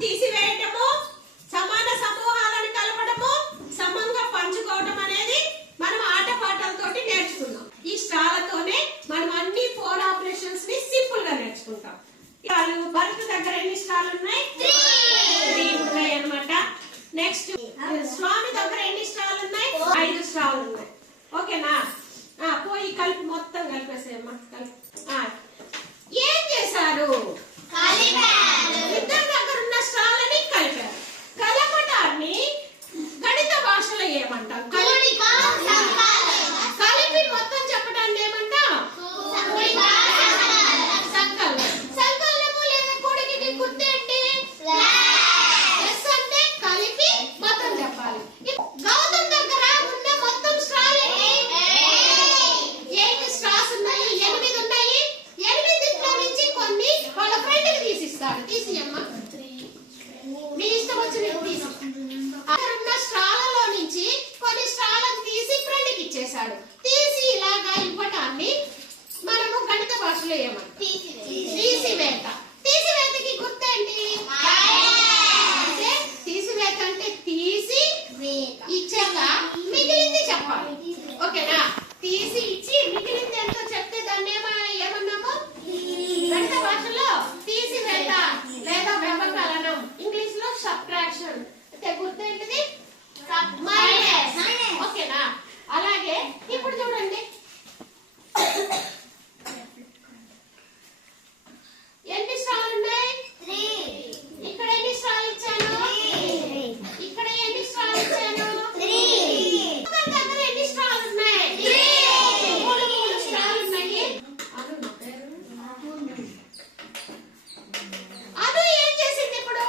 తీసివేయటము, సమాన సమూహాలను కలపడము, సమంగా పంచుకోవటం అనేది మనం ఆటపాటలతోటి నేర్చుకున్నాం. ఈ స్ట్రాలతోనే మనం అన్ని 4 ఆపరేషన్స్ ని సింపుల్ గా నేర్చుకుంటాం. భరత్ దగ్గర ఎన్ని స్ట్రాలు ఉన్నాయి? 3 ఉన్నాయి అన్నమాట. నెక్స్ట్ స్వామి దగ్గర ఎన్ని స్ట్రాలు ఉన్నాయి? 5 స్ట్రాలు ఉన్నాయి. ఓకేనా? పోయి కలిపి మొత్తం కలిపేసేయమ్మా. ఏం చేశారు? ఇద్దరి దగ్గర ఉన్న స్ట్రాలని కలిపారు. కలపటాన్ని గణిత భాషలో ఏమంటాం? కలిపి మొత్తం చెప్పడాన్ని ఏమంటాం? సంకలనం. సంకలనము లేదా కూడికకి గుర్తు ఏంటి? ఎస్ అంటే కలిపి మొత్తం చెప్పాలి. గౌతమ్ దగ్గర ఉన్న మొత్తం స్ట్రాలు 8 స్ట్రాస్ ఉన్నాయి. 8 ఉన్నాయి. 8 నుంచి కొన్ని వాళ్ళ ఫ్రెండ్ కి తీసిస్తాడు. తీసియమ్మా, మీ ఇష్టం వచ్చిన తీసి. అక్కడ ఉన్న స్ట్రాలలో నుంచి కొన్ని స్ట్రాలను తీసి ఫ్రెండ్ కి ఇచ్చేసాడు. తీసి ఇలాగా ఇవ్వటాన్ని మనము గణిత భాషలో ఏమంటాం? తీసివేత. తీసివేతకి గుర్తేంటి? అంటే తీసివేత అంటే తీసి ఇచ్చాక మిగిలింది చెప్పాలి. ఓకేనా? తీసి ఇచ్చి మిగిలింది ఎంతో చెప్తే దాన్ని ఏమన్నాము? గణిత భాషలో తీసివేత లేదా వ్యవకలనం, ఇంగ్లీష్ లో సబ్ట్రాక్షన్. అంటే గుర్తేంటిది? మైనస్. ఓకేనా? అలాగే ఇప్పుడు చూడండి, ఎన్ని స్ట్రాలు ఉన్నాయి? 3. ఇక్కడ ఎన్ని స్ట్రాలు ఇచ్చాను? ఇక్కడ ఎన్ని స్ట్రాలు ఇచ్చాను? 3. దగ్గర ఎన్ని స్ట్రాలు ఉన్నాయి? 3 స్ట్రాలు ఉన్నాయి. అను ఏం చేసింది ఇప్పుడు?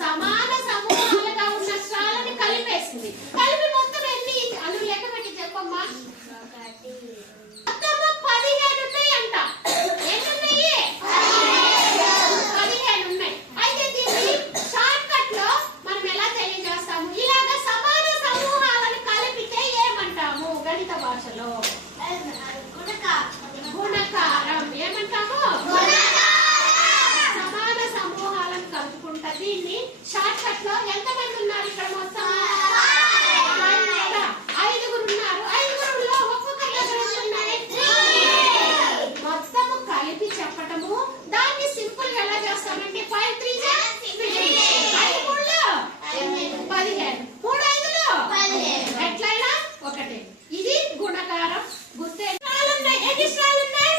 సమాన సమూహాలుగా ఉన్న స్ట్రాలని కలిపేసింది. కలిపి మొత్తం ఎన్ని? అను లెక్క పెట్టి చెప్పమ్మా. మొత్తం 15 ఉన్నాయి అంట. ఎన్ని ఉన్నాయి? 15 ఉన్నాయి. అయితే దీన్ని షార్ట్ కట్ లో మనం ఎలా తెలియజేస్తాము? ఇలాగా సమాన సమూహాలను కలిపితే ఏమంటాము గణిత భాషలో? గుణకారం. ఏమంటాము? సమాన సమూహాలను కలుపుకుంటా. దీన్ని షార్ట్ కట్ లో ఎంతమంది ఉన్నారు ఇక్కడ? మొత్తం 5 ఉన్నారు. 5లో ఒక్కొక్కరి దగ్గర ఉన్నాయి. మొత్తము కలిపి చెప్పటము. దాన్ని సింపుల్ గా ఎలా చేస్తామంటే 5 3 5 3 15 3 5 ఎట్లయినా ఒకటే. ఇది గుణకారం. గుర్తే. ఎన్ని స్ట్రాలు ఉన్నాయి?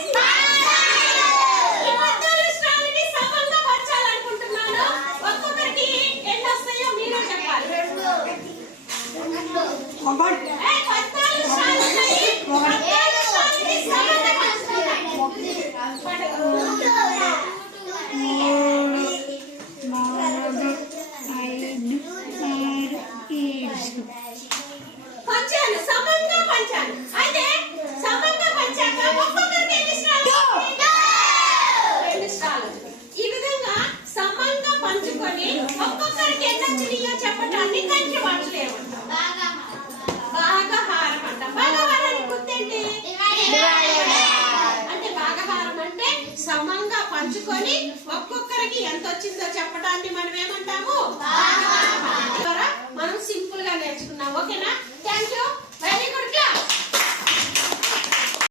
ఈ 14 స్ట్రాలని సమంగా పంచాలనుకుంటున్నాను. ఒక్కొక్కరికి ఎన్ని వస్తాయో మీరు చెప్పాలి. 14 స్ట్రాలు ఉన్నాయి. 14 స్ట్రాలని సమంగా పంచాలి. పంచాను, సమంగా పంచాను. అయితే సమంగా పంచాక ఒక్కొక్కరికి ఎన్ని స్ట్రాలు? 2 స్ట్రాలు. ఈ విధంగా సమంగా పంచుకొని ఒక్కొక్కరికి ఎన్ని వచ్చినాయో చెప్పటాన్ని గణిత భాషలో ఏమంటాం? భాగహారం అంటాం. భాగహారానికి గుర్తేంటి? అంటే భాగహారం అంటే సమంగా పంచుకొని ఒక్కొక్కరికి ఎంత వచ్చిందో చెప్పడాన్ని మనం ఏమంటాము? భాగహారం. మనం సింపుల్ గా నేర్చుకున్నాం. ఓకేనా? Thank you. Very good class.